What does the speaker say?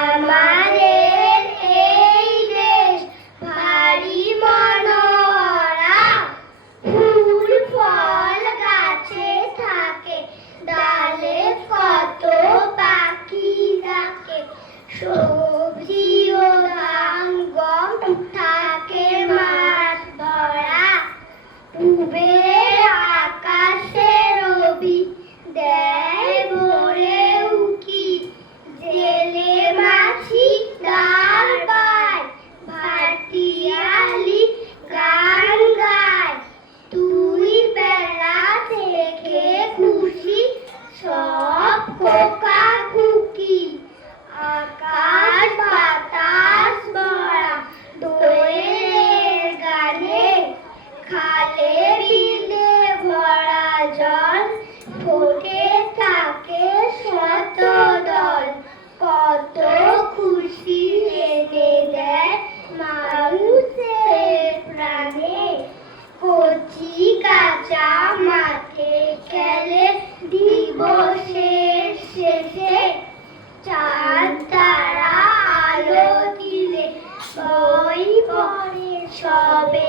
আমাদের এই ফুল ফল গাছে থাকে ডালে কত পাখি সবজি খালে বিলে ভরা জল ফোটে থাকে শত দল কত খুশি এনে দেয় মানুষের প্রাণে। কচি কাঁচা মাঠে খেলে দিবসের শেষে চাঁদ তারা আলো দিলে বই পড়ে সবে।